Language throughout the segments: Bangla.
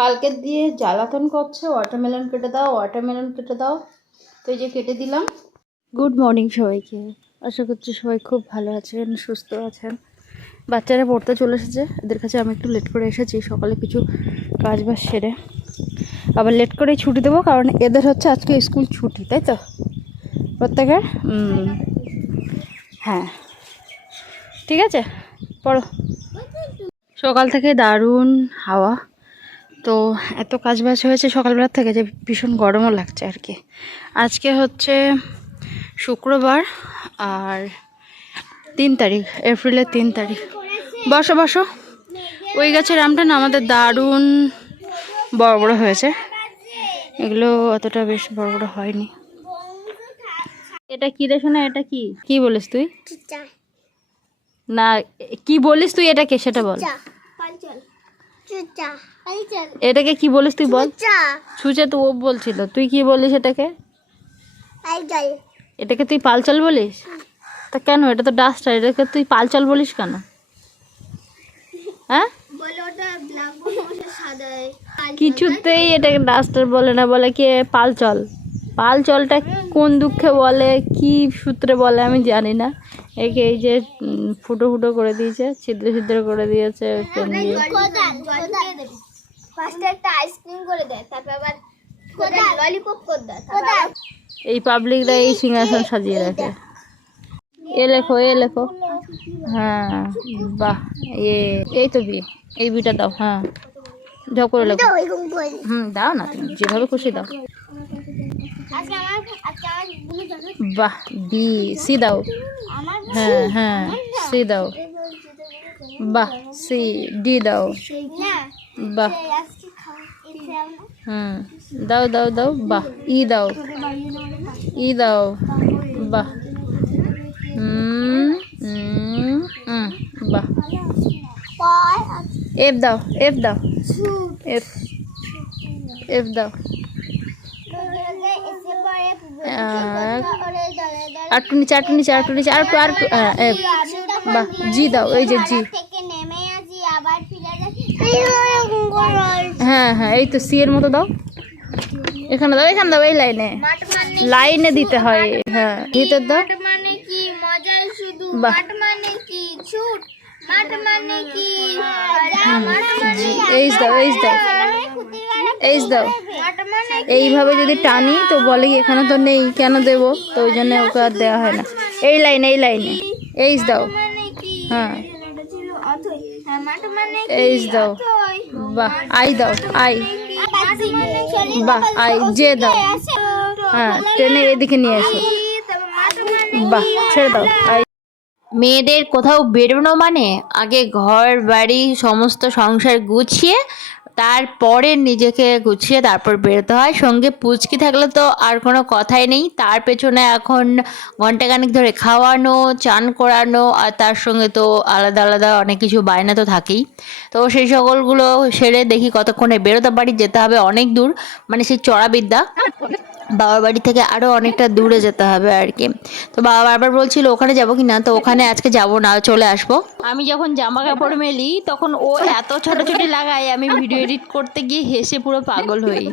কালকে দিয়ে জ্বালাতন করছে, ওয়াটারমেলন কেটে দাও, ওয়াটারমেলন কেটে দাও। তো এই যে কেটে দিলাম। গুড মর্নিং সবাইকে, আশা করছি সবাই খুব ভালো আছেন, সুস্থ আছেন। বাচ্চারা পড়তে চলে এসেছে, এদের কাছে আমি একটু লেট করে এসেছি সকালে কিছু কাজ বাজ সেরে। আবার লেট করেই ছুটি দেবো, কারণ এদের হচ্ছে আজকে স্কুল ছুটি, তাই তো প্রত্যেকের। হ্যাঁ ঠিক আছে, পড়ো। সকাল থেকে দারুণ হাওয়া, তো এত কাজ বাজ হয়েছে সকালবেলার থেকে যে ভীষণ গরমও লাগছে আর কি। আজকে হচ্ছে শুক্রবার আর 3 তারিখ, এপ্রিলের 3 তারিখ। বসো বসো। ওই গাছের আমটা না আমাদের দারুণ বড় বড় হয়েছে, এগুলো অতটা বেশ বড় বড় হয়নি। এটা কি রে শোনা, এটা কি কি বলিস তুই? না কি বলিস তুই, এটাকে সেটা বল। এটাকে কি বলিস তুই বল। ছুঁচা তো ও বলছিল, তুই কি বলিস এটাকে? এটাকে তুই পালচাল বলিস? তা কেন, এটা তো ডাস্টার, এটাকে তুই পালচাল বলিস কেন? হ্যাঁ কিছুতেই এটাকে ডাস্টার বলে না, বলে কি পালচল। পালচলটা কোন দুঃখে বলে, কি সূত্রে বলে আমি জানি না। একে এই যে ফুটো ফুটো করে দিয়েছে, ছিদ্র ছিদ্র করে দিয়েছে পেন দিয়ে। এই পাবলিকরা এই সিংহাসন সাজিয়ে রাখে। এ লেখো, এ লেখো। হ্যাঁ বাহ, এই তো বি, এই বিটা দাও। হ্যাঁ ঝপ করে লেখো। দাও না, তুমি যেভাবে খুশি দাও। বাহ, বি, সি দাও। হ্যাঁ হ্যাঁ, সি দাও। বাহ, সি, ডি দাও। বাহ, দাও দাও দাও। বাহ, ই দাও, ই দাও। বাহ, বাহ। এফ দাও, এফ দাও, এফ, এফ দাও। আটটু নিচে, আটটু নিচে, আটটু নিচে, আর আর এফ। বাহ, জি দাও, এই যে জি। হ্যাঁ হ্যাঁ, এই তো সি এর মতো দাও। এখানে দাও, এখানে দাও, এই লাইনে, লাইনে দিতে হয়। হ্যাঁ ভিতর দাও। বাহ, এইচ দাও, এইচ দাও, এইচ দাও। এইভাবে যদি টানি তো বলে কি এখানে তো নেই, কেন দেবো, তো ওই জন্য ওকে আর দেওয়া হয় না। এই লাইনে, এই লাইনে এইচ দাও। হ্যাঁ এইচ দাও। বাহ, আই দাও, আই। বাহ, আই, জে দাও। হ্যাঁ টেনে এদিকে নিয়ে এসো। বাহ, ছেড়ে দাও, আই। মেয়েদের কোথাও বেরোনো মানে আগে ঘর বাড়ি সমস্ত সংসার গুছিয়ে, তারপরে নিজেকে গুছিয়ে তারপর বেরোতে হয়। সঙ্গে পুচকি থাকলে তো আর কোনো কথাই নেই, তার পেছনে এখন ঘন্টাখানেক ধরে খাওয়ানো, চান করানো, আর তার সঙ্গে তো আলাদা আলাদা অনেক কিছু বায়না তো থাকেই। তো সেই সকলগুলো সেরে দেখি কতক্ষণে বেরোতে পারি। যেতে হবে অনেক দূর, মানে সেই চড়াবিদ্যা, বাবার বাড়ি থেকে আরও অনেকটা দূরে যেতে হবে আর কি। তো বাবা বারবার বলছিল ওখানে যাবো কি না, তো ওখানে আজকে যাব না, চলে আসবো। আমি যখন জামা কাপড় মেলি তখন ও এত ছোটাছুটি লাগায়, আমি ভিডিও এডিট করতে গিয়ে হেসে পুরো পাগল হই।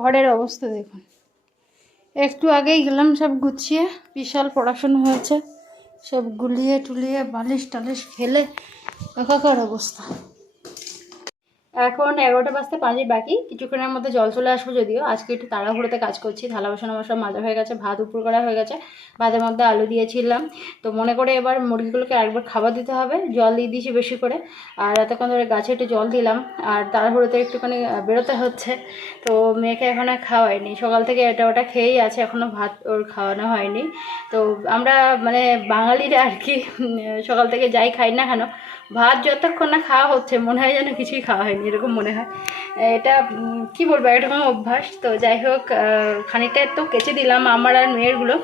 ঘরের অবস্থা দেখুন, একটু আগেই গেলাম সব গুছিয়ে, বিশাল পড়াশোনা হয়েছে, সব গুলিয়ে টুলিয়ে বালিশ টালিশ ফেলে একাকার অবস্থা। এখন 11টা বাজতে 5 মিনিট বাকি, কিছুক্ষণের মধ্যে জল চলে আসবো। যদিও আজকে একটু তাড়াহুড়োতে কাজ করছি, থালা বাসন আমার সব মাজা হয়ে গেছে, ভাত উপর করা হয়ে গেছে, ভাতের মধ্যে আলু দিয়েছিলাম। তো মনে করে এবার মুরগিগুলোকে একবার খাবার দিতে হবে, জল দিয়ে দিয়েছি বেশি করে। আর এতক্ষণ ধরে গাছে একটু জল দিলাম, আর তাড়াহুড়োতে একটুখানি বেরোতে হচ্ছে। তো মেয়েকে এখনও খাওয়াইনি, সকাল থেকে এটা ওটা খেয়েই আছে, এখনও ভাত ওর খাওয়ানো হয়নি। তো আমরা মানে বাঙালিরা আর কি, সকাল থেকে যাই খাই না কেন, ভাত যতক্ষণ না খাওয়া হচ্ছে মনে হয় যেন কিছুই খাওয়া হয়নি, এরকম মনে হয়। এটা কি বলবো, এরকম অভ্যাস। তো যাই হোক, খানিকটা তো কেচে দিলাম আমার আর মেয়েরগুলো,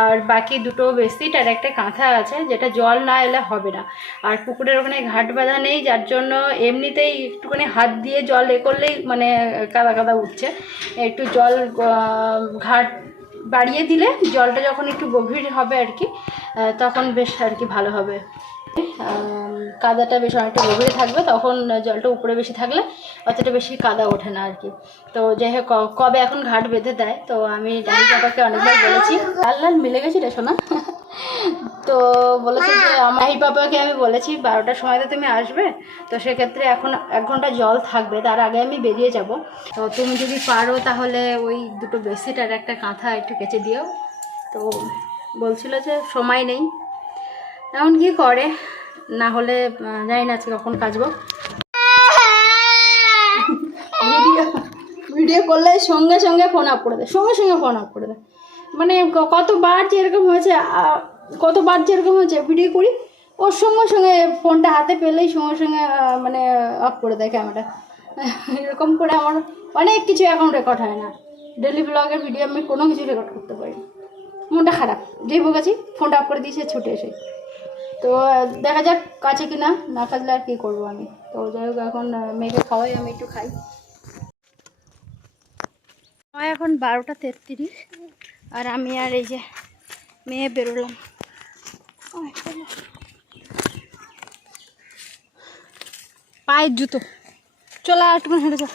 আর বাকি দুটো বেডশিট আর একটা কাঁথা আছে, যেটা জল না এলে হবে না। আর পুকুরের ওখানে ঘাট বাঁধা নেই, যার জন্য এমনিতেই একটুখানি হাত দিয়ে জল করলেই মানে কাদা কাদা উঠছে। একটু জল ঘাট বাড়িয়ে দিলে জলটা যখন একটু গভীর হবে আর কি, তখন বেশ আর কি ভালো হবে। কাদাটা বেশ অনেকটা গভীরে থাকবে, তখন জলটা উপরে বেশি থাকলে অতটা বেশি কাদা ওঠে না আর কি। তো যাই হোক কবে এখন ঘাট বেঁধে দেয়, তো আমি ডালি বাবাকে অনেকবার বলেছি, লাল লাল মিলে গেছি রে শোনা। তো বলেছে যে আমার বাবাকে আমি বলেছি 12টার সময় তো তুমি আসবে, তো সেক্ষেত্রে এখন 1 ঘন্টা জল থাকবে, তার আগে আমি বেরিয়ে যাব। তো তুমি যদি পারো তাহলে ওই 2টো বেডশিট আর একটা কাঁথা একটু কেচে দিও। তো বলছিল যে সময় নেই, এখন কি করে, না হলে জানি না আজকে কখন কাচবো। ভিডিও করলে সঙ্গে সঙ্গে ফোন আপ করে দেয়, সঙ্গে সঙ্গে ফোন আপ করে দেয়। মানে কতবার যে এরকম হয়েছে ভিডিও করি, ওর সঙ্গে সঙ্গে ফোনটা হাতে পেলেই সঙ্গে সঙ্গে মানে অফ করে দেয় ক্যামেরা। এরকম করে আমার অনেক কিছু এখন রেকর্ড হয় না, ডেলি ব্লগের ভিডিও আমি কোনো কিছু রেকর্ড করতে পারি। মনটা খারাপ, যেই বকেছি ফোনটা অফ করে দিয়েছে ছুটে এসে। তো দেখা যাক কাছে কিনা, না কাজলে আর কী করবো আমি। তো যাই হোক এখন মেয়েকে খাওয়াই, আমি একটু খাই। এখন 12টা 33, আর আমি আর এই যে মেয়ে বেরোলাম। পায়ের জুতো, চলো একটু হেঁটে চল।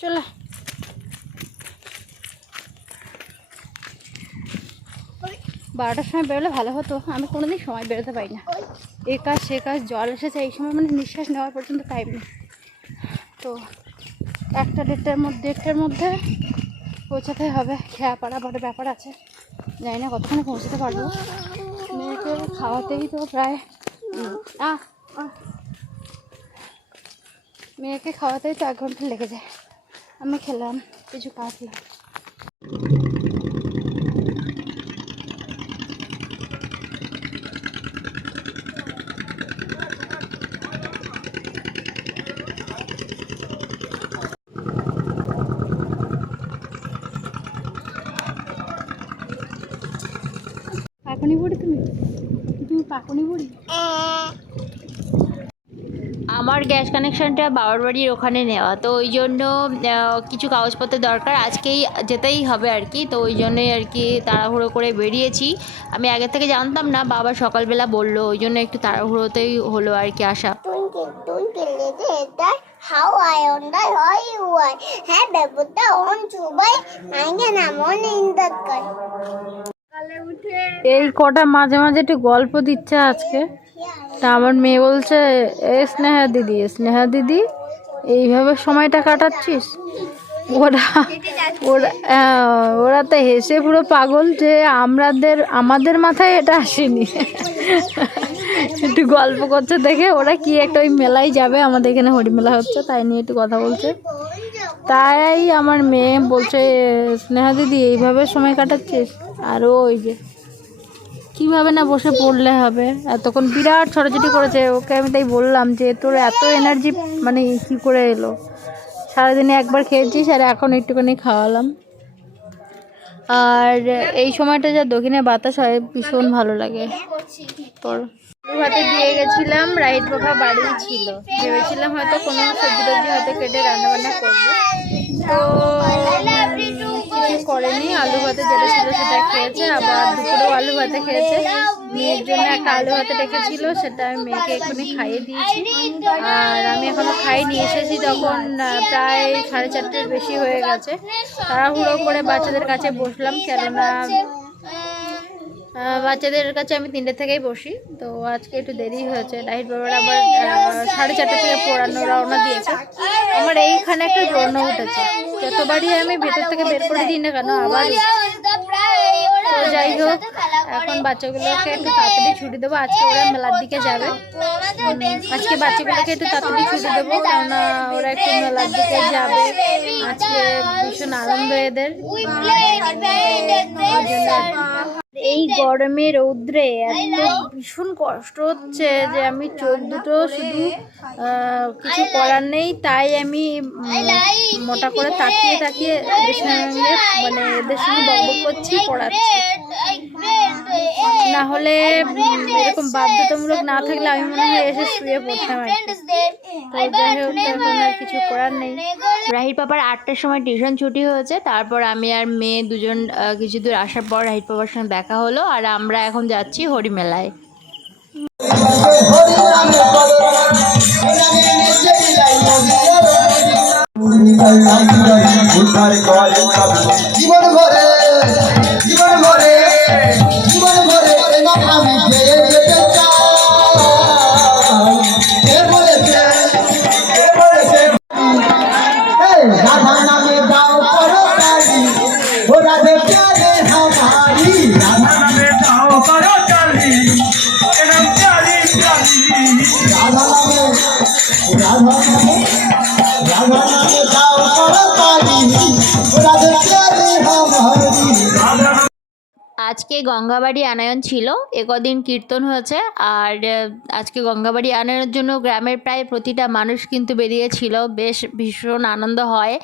চলো 12টার সময় বেরোলে ভালো হতো, আমি কোনোদিন সময় বেরোতে পারি না, এ কাজ সে কাজ, জল এসেছে এই সময়, মানে নিঃশ্বাস নেওয়ার পর্যন্ত টাইম নেই। তো 1টা 1:30টার মধ্যে পৌঁছাতে হবে, খেয়া পাড়া বড় ব্যাপার আছে, জানি না কতক্ষণে পৌঁছাতে পারবো। মেয়েকে খাওয়াতেই তো প্রায় মেয়েকে খাওয়াতেই তো 1 ঘন্টা লেগে যায়। আমি খেলাম কিছু কাটলাম। পাকুনি বুড়ি, তুমি পাকুনি বুড়ি। আমার গ্যাস কানেকশানটা বাবার বাড়ির ওখানে নেওয়া, তো ওই জন্য কিছু কাগজপত্রের দরকার, আজকেই যেতেই হবে আর কি। তো ওই জন্যই আর কি তাড়াহুড়ো করে বেরিয়েছি। আমি আগে থেকে জানতাম না, বাবা সকালবেলা বললো, ওই জন্য একটু তাড়াহুড়োতেই হলো আর কি আসা। এই কটা মাঝে মাঝে একটু গল্প দিচ্ছে আজকে, তা আমার মেয়ে বলছে স্নেহা দিদি এইভাবে সময়টা কাটাচ্ছিস। ওরা তো হেসে পুরো পাগল, যে আমাদের মাথায় এটা আসেনি। একটু গল্প করছে দেখে, ওরা কি একটা ওই মেলায় যাবে, আমাদের এখানে হরিমেলা হচ্ছে, তাই নিয়ে একটু কথা বলছে। তাই আমার মেয়ে বলছে স্নেহা দিদি এইভাবে সময় কাটাচ্ছিস। আর ওই যে কীভাবে না বসে পড়লে হবে, এতক্ষণ বিরাট ছোটাছুটি করেছে, ওকে আমি তাই বললাম যে তোর এত এনার্জি মানে কী করে এলো, সারাদিনে একবার খেয়েছিস আর এখন একটুখানি খাওয়ালাম। আর এই সময়টা যা দক্ষিণে বাতাস হয় ভীষণ ভালো লাগে। পর ভাতে দিয়ে গেছিলাম, রাইট বাবা বাড়ি ছিল, ভেবেছিলাম হয়তো কোনো সবজি টবজি হয়তো কেটে রান্নাবান্না করবো, তো কিছু করেনি, আলু ভাতে যেটা ছিল সেটা খেয়েছে, আবার দুপুরেও আলু ভাতে খেয়েছে। মেয়ের জন্য একটা আলু ভাতে রেখেছিল, সেটা আমি মেয়েকে এক্ষুনি খাইয়ে দিয়েছি, আর আমি এখনো খাইনি, এসেছি তখন প্রায় 4:30 বেশি হয়ে গেছে। তাড়াহুড়ো করে বাচ্চাদের কাছে বসলাম, কেননা বাচ্চাদের কাছে আমি 3টে থেকেই বসি, তো আজকে একটু দেরি হয়েছে। লাইট বাবার আবার 4:30 থেকে পড়ানো রওনা দিয়েছে, আমার এইখানে একটা রওনা উঠেছে, যতবারই আমি ভেতর থেকে বের করে দিই না কেন আবার। তো যাই হোক এখন বাচ্চাগুলোকে একটু তাড়াতাড়ি ছুটি দেবো, আজকে ওরা মেলার দিকে যাবে, আজকে বাচ্চাগুলোকে একটু তাড়াতাড়ি ছুটি দেবো, কেননা ওরা একটু মেলার দিকে যাবে, আজকে ভীষণ আনন্দ এদের। এই গরমে রৌদ্রে এত ভীষণ কষ্ট হচ্ছে যে আমি চোখ দুটো শুধু কিছু করার নেই, তাই আমি মোটা করে তাকিয়ে তাকিয়ে এদের সঙ্গে মানে এদের সঙ্গে বকবক করছি, পড়াচ্ছি। না হলে এরকম বাধ্যতামূলক না থাকলে আমি মনে হয় এসে শুয়ে পড়তাম আর কি। তো যাই হোক, এখন আর কিছু করার নেই। রাহির পাপার 8টার সময় টিউশন ছুটি হয়েছে, তারপর আমি আর মেয়ে দুজন কিছু দূর আসার পর রাহির পাপার সঙ্গে দেখা হলো, আর আমরা এখন যাচ্ছি হরিমেলায়। জীবন ভরে জীবন ভরে জীবন ভরে আমি যেতে চাই রাধা নামে যাও করো কালি ও রাধে প্যারে হামারি রাধা নামে যাও করো কালি এরম চালি চালি রাধা নামে রাধা নামে রাধা নামে যাও করো কালি ও রাধে প্যারে হামারি আজকে গঙ্গাবাড়ি আনায়ন ছিল, একদিন কীর্তন হয়েছে, আর আজকে গঙ্গাবাড়ি আনায়নের জন্য গ্রামের প্রায় প্রতিটা মানুষ কিন্তু বেরিয়েছিল। বেশ ভীষণ আনন্দ হয়।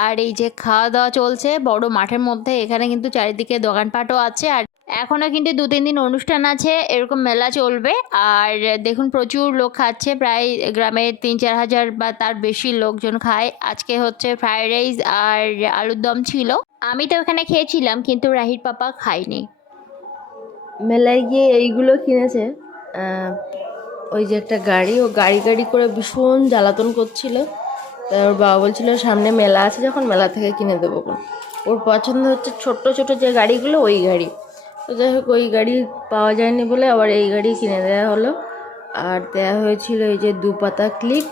আর এই যে খাওয়া দাওয়া চলছে বড় মাঠের মধ্যে, এখানে কিন্তু চারিদিকে দোকানপাটও আছে, আর এখনও কিন্তু 2-3 দিন অনুষ্ঠান আছে, এরকম মেলা চলবে। আর দেখুন প্রচুর লোক খাচ্ছে, প্রায় গ্রামে 3-4 হাজার বা তার বেশি লোকজন খায়। আজকে হচ্ছে ফ্রায়েড রাইস আর আলুর দম ছিল, আমি তো ওখানে খেয়েছিলাম, কিন্তু রাহির পাপা খায়নি। মেলায় গিয়ে এইগুলো কিনেছে, ওই যে একটা গাড়ি, ও গাড়ি গাড়ি করে ভীষণ জ্বালাতন করছিল। তা ওর বাবা বলছিল সামনে মেলা আছে যখন মেলা থেকে কিনে দেবো। ওর পছন্দ হচ্ছে ছোট্ট ছোট যে গাড়িগুলো, ওই গাড়ি। তো যাই হোক, ওই গাড়ি পাওয়া যায়নি বলে আবার এই গাড়ি কিনে দেওয়া হলো। আর দেওয়া হয়েছিল এই যে 2 পাতা ক্লিপ।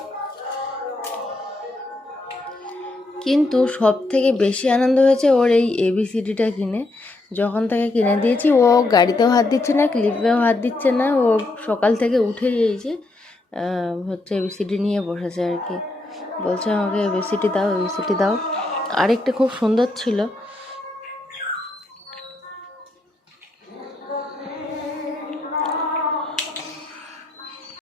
কিন্তু সব থেকে বেশি আনন্দ হয়েছে ওর এই ABCDটা কিনে। যখন তাকে কিনে দিয়েছি, ও গাড়িতেও হাত দিচ্ছে না, ক্লিপেও হাত দিচ্ছে না। ও সকাল থেকে উঠে গিয়েছে, হচ্ছে ABCD নিয়ে বসেছে আর কি। বলছে আমাকে ABCD দাও, ABCD দাও। আরেকটা খুব সুন্দর ছিল,